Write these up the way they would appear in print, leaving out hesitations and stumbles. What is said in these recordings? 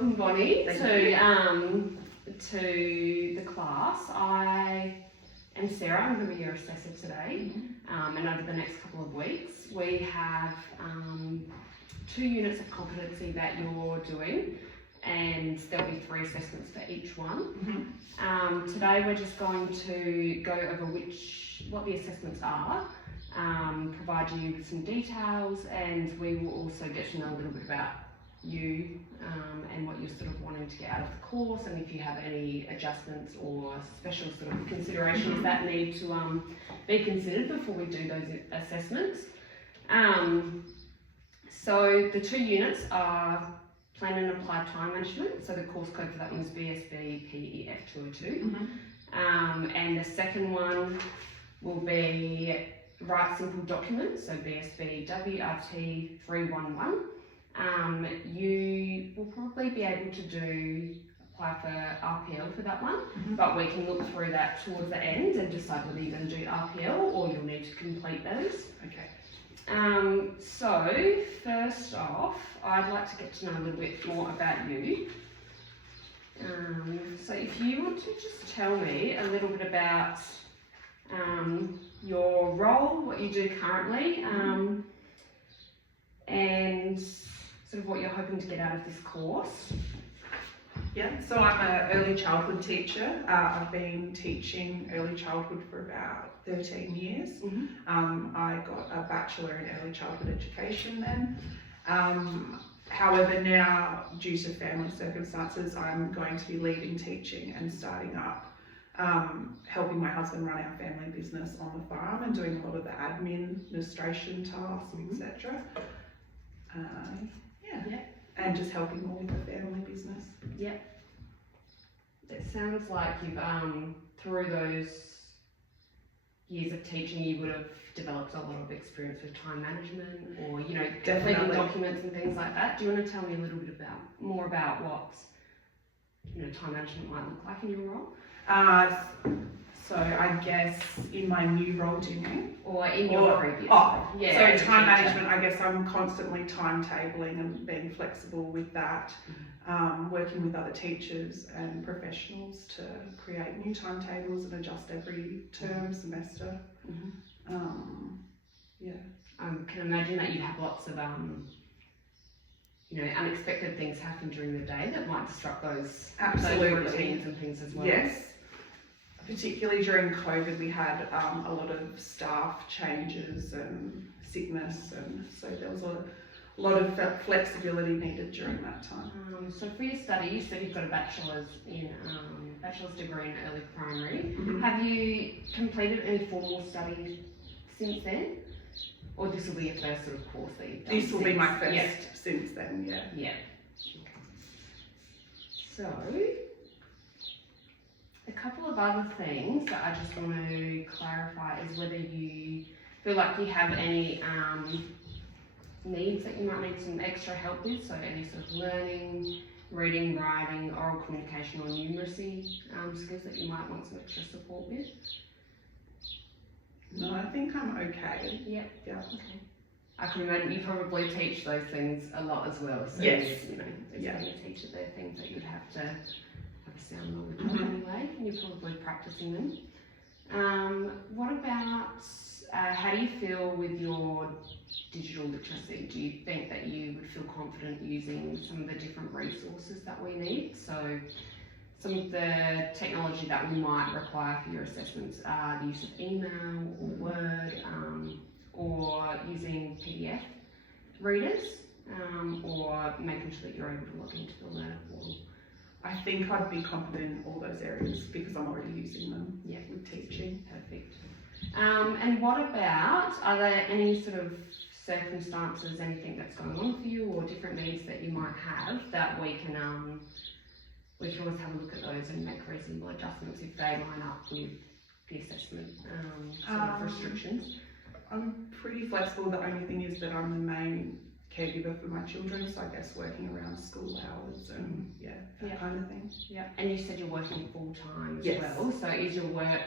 welcome Bonnie Thank to the class. I am Sarah. I'm going to be your assessor today, and over the next couple of weeks we have 2 units of competency that you're doing, and there'll be 3 assessments for each one. Today we're just going to go over what the assessments are, provide you with some details, and we will also get to know a little bit about you and what you're sort of wanting to get out of the course, and if you have any adjustments or special sort of considerations that need to be considered before we do those assessments. So the 2 units are Plan and Applied Time Management, so the course code for that one is BSB PEF 202. And the second one will be Write Simple Documents, so BSB WRT 311. You will probably be able to apply for RPL for that one, but we can look through that towards the end and decide whether you're going to do RPL or you'll need to complete those. Okay. So first off, I'd like to get to know a little bit more about you. So if you want to just tell me a little bit about your role, what you do currently, and sort of what you're hoping to get out of this course. Yeah, so I'm an early childhood teacher. I've been teaching early childhood for about 13 years. I got a bachelor in early childhood education then. However, now, due to family circumstances, I'm going to be leaving teaching and starting up, helping my husband run our family business on the farm and doing a lot of the administration tasks, etc. And just helping more with the family business. Yep. It sounds like you've, through those years of teaching, you would have developed a lot of experience with time management, or, you know, completing documents and things like that. Do you want to tell me a little bit more about what, you know, time management might look like in your role? So I guess in my new role, do you mean? Or in your previous role? Yeah. So time management, I guess I'm constantly timetabling and being flexible with that, working with other teachers and professionals to create new timetables and adjust every term, semester. I can imagine that you have lots of you know, unexpected things happen during the day that might disrupt those routines and things as well. Yes. Particularly during COVID, we had a lot of staff changes and sickness, and so there was a lot of flexibility needed during that time. So for your study, you said you've got a bachelor's degree in early primary. Have you completed any formal study since then? Or this will be your first sort of course that you've done? This will be my first since then, yeah. Yeah. Okay. So, a couple of other things that I just want to clarify is whether you feel like you have any needs that you might need some extra help with, so any sort of learning, reading, writing, oral communication or numeracy skills that you might want some extra support with. No, I think I'm okay. Yep. Yeah. Okay. I can imagine you probably teach those things a lot as well. So yes. You know, as being a teacher, they're things that you'd have to have a sound knowledge of anyway, and you're probably practicing them. What about how do you feel with your digital literacy? Do you think that you would feel confident using some of the different resources that we need? So some of the technology that we might require for your assessments are the use of email or Word, or using PDF readers, or making sure that you're able to log into the learner portal. I think I'd be confident in all those areas because I'm already using them with teaching. Perfect. And what about, are there any sort of circumstances, anything that's going on for you or different needs that you might have that we can always have a look at those and make reasonable adjustments if they line up with the assessment sort of restrictions? I'm pretty flexible. The only thing is that I'm the main caregiver for my children, so I guess working around school hours and that kind of thing. Yeah. And you said you're working full time as well. So is your work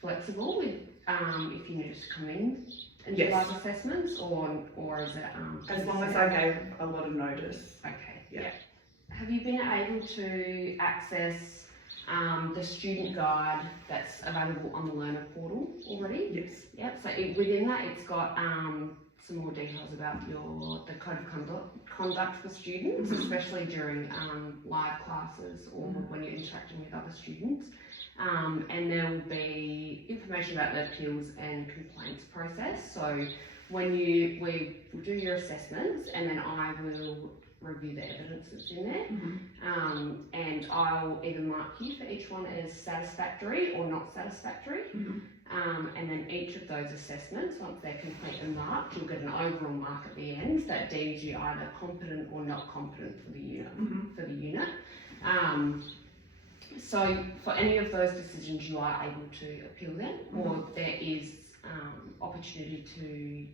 flexible with if you needed to come in and do live assessments, or is it as long as I gave a lot of notice? Okay. Yeah. have you been able to access the student guide that's available on the Learner portal already? Yes. Yep, so within that it's got some more details about the code of conduct for students, especially during live classes or when you're interacting with other students. And there will be information about the appeals and complaints process. So when we will do your assessments, and then I will review the evidence that's in there, and I'll either mark you for each one as satisfactory or not satisfactory. And then each of those assessments, once they're complete and marked, you'll get an overall mark at the end that deems you either competent or not competent for the unit. So for any of those decisions, you are able to appeal them, or there is opportunity to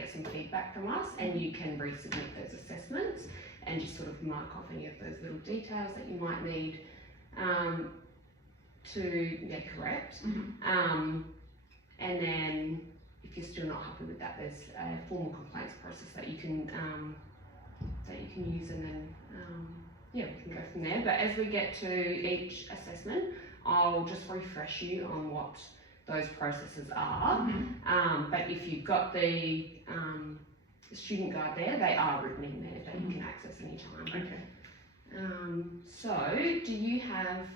get some feedback from us, and you can resubmit those assessments and just sort of mark off any of those little details that you might need to correct. And then if you're still not happy with that, there's a formal complaints process that you can use, and then we can go from there. But as we get to each assessment, I'll just refresh you on what those processes are. But if you've got the student guide there, they are written in there that you can access anytime. Okay. So do you have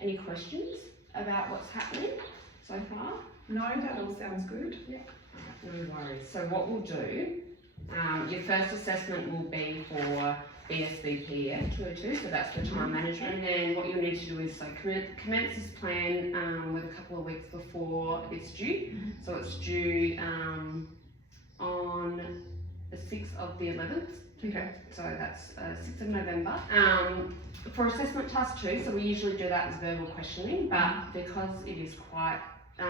any questions about what's happening so far? No, that all sounds good. No worries. So what we'll do, your first assessment will be for BSVP 202, so that's the time management. And then what you'll need to do is commence this plan with a couple of weeks before it's due. So it's due on the 6th of the 11th. Okay. So that's 6th of November. For assessment task 2, so we usually do that as verbal questioning, but because it is quite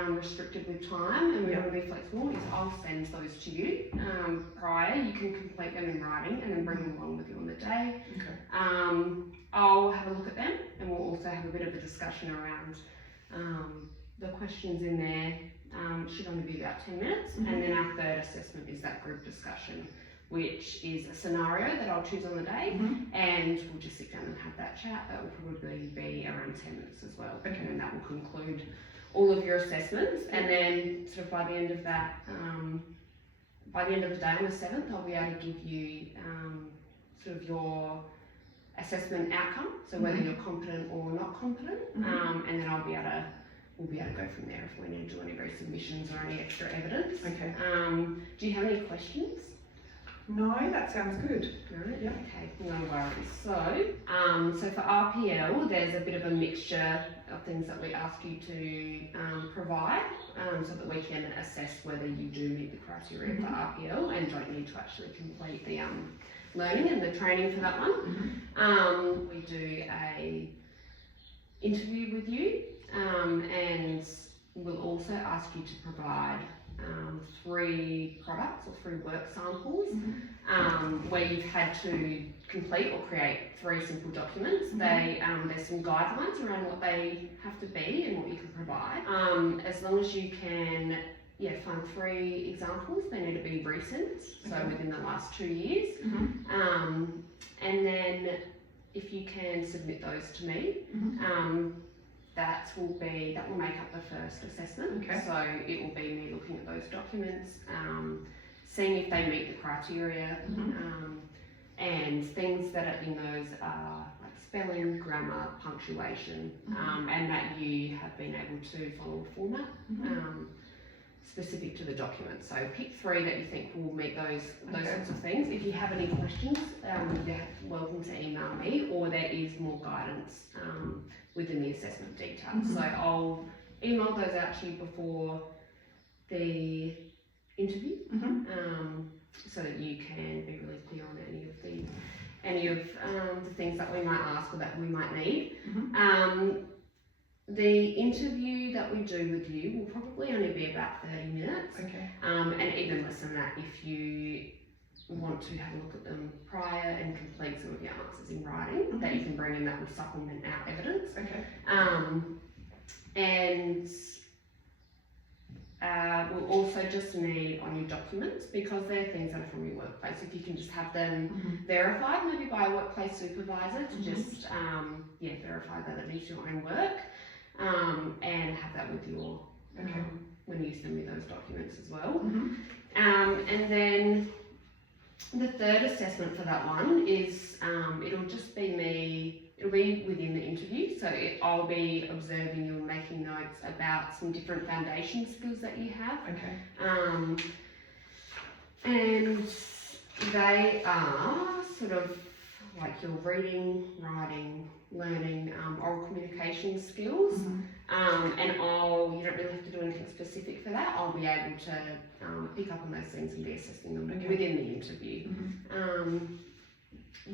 restricted with time and we want to be flexible, is I'll send those to you prior. You can complete them in writing and then bring them along with you on the day. I'll have a look at them, and we'll also have a bit of a discussion around the questions in there. Should only be about 10 minutes. And then our third assessment is that group discussion, which is a scenario that I'll choose on the day, and we'll just sit down and have that chat. That will probably be around 10 minutes as well. And then that will conclude all of your assessments, and then sort of by the end of that, by the end of the day on the 7th, I'll be able to give you sort of your assessment outcome, so whether you're competent or not competent, and then we'll be able to go from there if we need to do any resubmissions or any extra evidence. Okay. Do you have any questions? No, that sounds good. Right. Okay, no worries. So for RPL, there's a bit of a mixture of things that we ask you to provide, so that we can assess whether you do meet the criteria for RPL and don't need to actually complete the learning and the training for that one. We do a interview with you, and we'll also ask you to provide 3 products or 3 work samples where you've had to complete or create 3 simple documents. There's some guidelines around what they have to be and what you can provide. As long as you can find 3 examples, they need to be recent, so within the last 2 years. And then if you can submit those to me, that will make up the first assessment. So it will be me looking at those documents, seeing if they meet the criteria, and things that are in those are like spelling, grammar, punctuation, and that you have been able to follow a format specific to the document. So pick 3 that you think will meet those sorts of things. If you have any questions, you're welcome to email me, or there is more guidance within the assessment details. So I'll email those out to you before the interview, so that you can be really clear on any of the things that we might ask or that we might need. The interview that we do with you will probably only be about 30 minutes, and even less than that if you want to have a look at them prior and complete some of your answers in writing that you can bring in that will supplement our evidence. And we'll also just need on your documents, because they're things that are from your workplace. If you can just have them verified, maybe by a workplace supervisor, to just verify that it is your own work, and have that with your when you send me those documents as well. And then the third assessment for that one is it'll just be me. It'll be within the interview, so I'll be observing you and making notes about some different foundation skills that you have. And they are sort of like your reading, writing, learning, oral communication skills. And you don't really have to do anything specific for that. I'll be able to pick up on those things and be assessing them within the interview.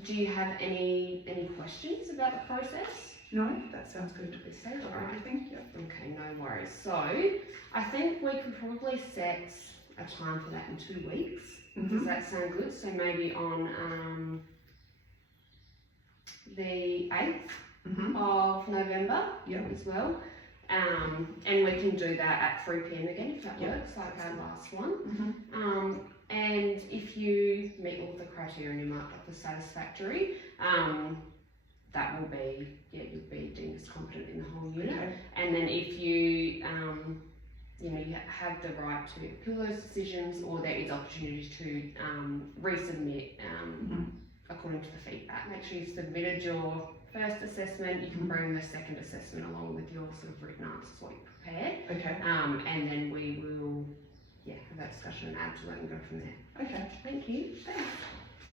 Do you have any questions about the process? No, that sounds good. So, right. Everything? Yep. Okay, no worries. So, I think we could probably set a time for that in 2 weeks. Does that sound good? So maybe on the 8th of November as well. And we can do that at 3 p.m. again if that works, like our last one. And if you meet all the criteria and you mark up as satisfactory, that will be, you'll be deemed as competent in the whole unit. And then if you, you have the right to appeal those decisions, or there is opportunity to resubmit according to the feedback. Make sure you've submitted your first assessment. You can bring the second assessment along with your sort of written answers, what you prepared. And then we will have that discussion and add to it and go from there. Okay. Thank you. Thanks.